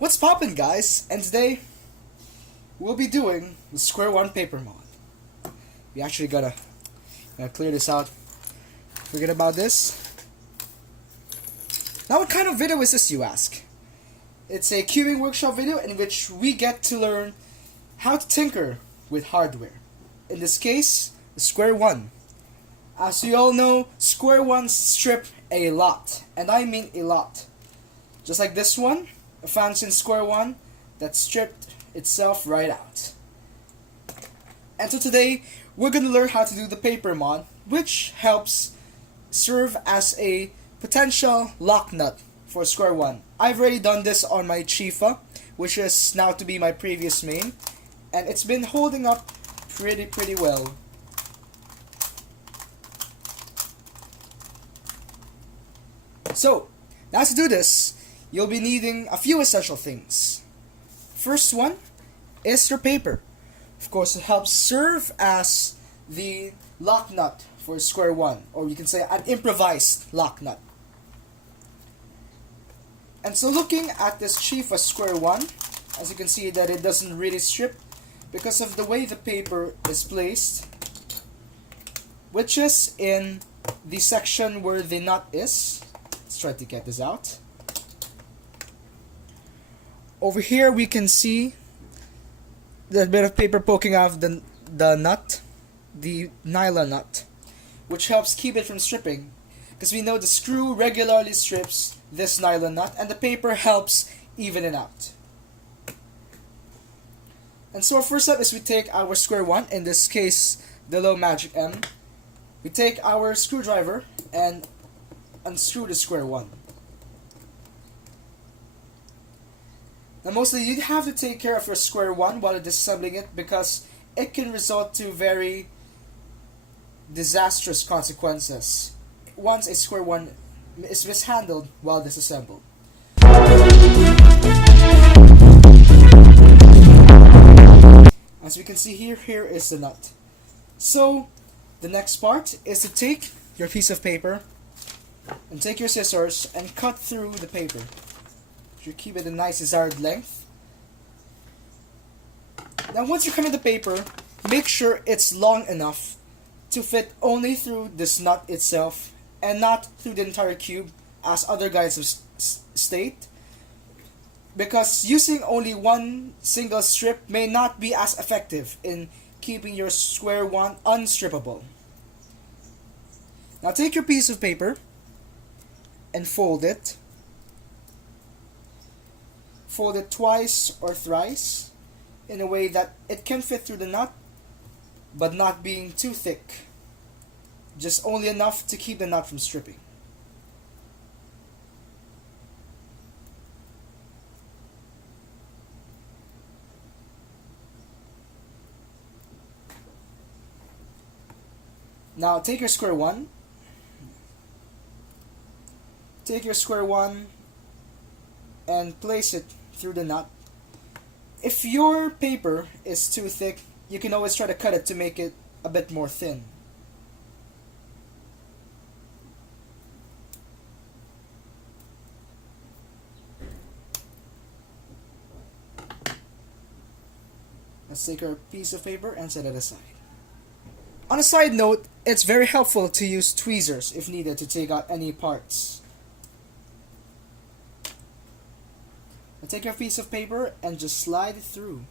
What's poppin', guys? And today we'll be doing the Square-1 paper mod. We actually gotta clear this out. Forget about this. Now, what kind of video is this, you ask? It's a cubing workshop video in which we get to learn how to tinker with hardware. In this case, the Square-1. As you all know, Square-1s strip a lot, and I mean a lot. Just like this one, a fancy Square-1 that stripped itself right out. And so today, we're going to learn how to do the paper mod, which helps serve as a potential lock nut for Square-1. I've already done this on my Chifa, which is now to be my previous main, and it's been holding up pretty well. So, now to do this, you'll be needing a few essential things. First one is your paper. Of course, it helps serve as the lock nut for Square-1, or you can say an improvised lock nut. And so looking at this Chifa Square-1, as you can see that it doesn't really strip because of the way the paper is placed, which is in the section where the nut is. Let's try to get this out. Over here we can see the bit of paper poking out the nut, the nylon nut, which helps keep it from stripping, because we know the screw regularly strips this nylon nut and the paper helps even it out. And so our first step is we take our Square-1, in this case the low magic M. We take our screwdriver and unscrew the Square-1. Now mostly you have to take care of your Square-1 while disassembling it, because it can result to very disastrous consequences once a Square-1 is mishandled while disassembled. As we can see here is the nut. So the next part is to take your piece of paper and take your scissors and cut through the paper. You keep it a nice desired length. Now once you cut the paper, make sure it's long enough to fit only through this nut itself and not through the entire cube, as other guys have state, because using only one single strip may not be as effective in keeping your Square-1 unstrippable. Now take your piece of paper and fold it. Fold it twice or thrice in a way that it can fit through the nut, but not being too thick, just only enough to keep the nut from stripping. Now take your Square-1. Take your Square-1 and place it through the nut. If your paper is too thick, you can always try to cut it to make it a bit more thin. Let's take our piece of paper and set it aside. On a side note, it's very helpful to use tweezers if needed to take out any parts. Now take your piece of paper and just slide it through.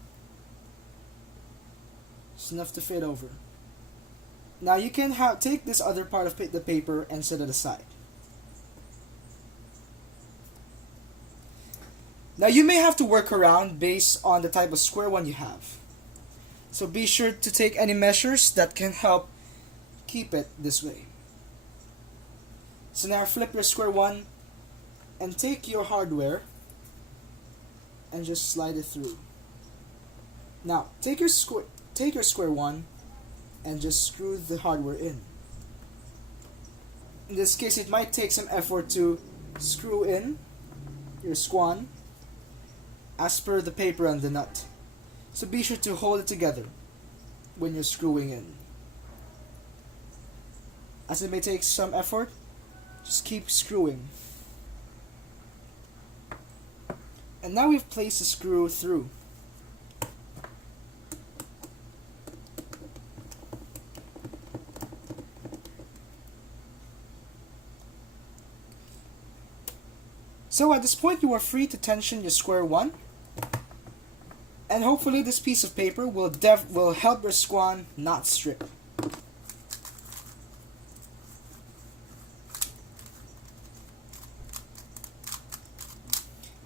It's enough to fit over. Now you can take this other part of the paper and set it aside. Now you may have to work around based on the type of Square-1 you have. So be sure to take any measures that can help keep it this way. So now flip your Square-1 and take your hardware and just slide it through. Now take your Square-1 and just screw the hardware in. In this case, it might take some effort to screw in your squan as per the paper and the nut. So be sure to hold it together when you're screwing in. As it may take some effort, just keep screwing. And now we've placed the screw through. So at this point you are free to tension your Square-1, and hopefully this piece of paper will help your squan not strip.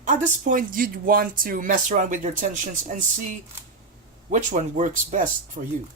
At this point you'd want to mess around with your tensions and see which one works best for you.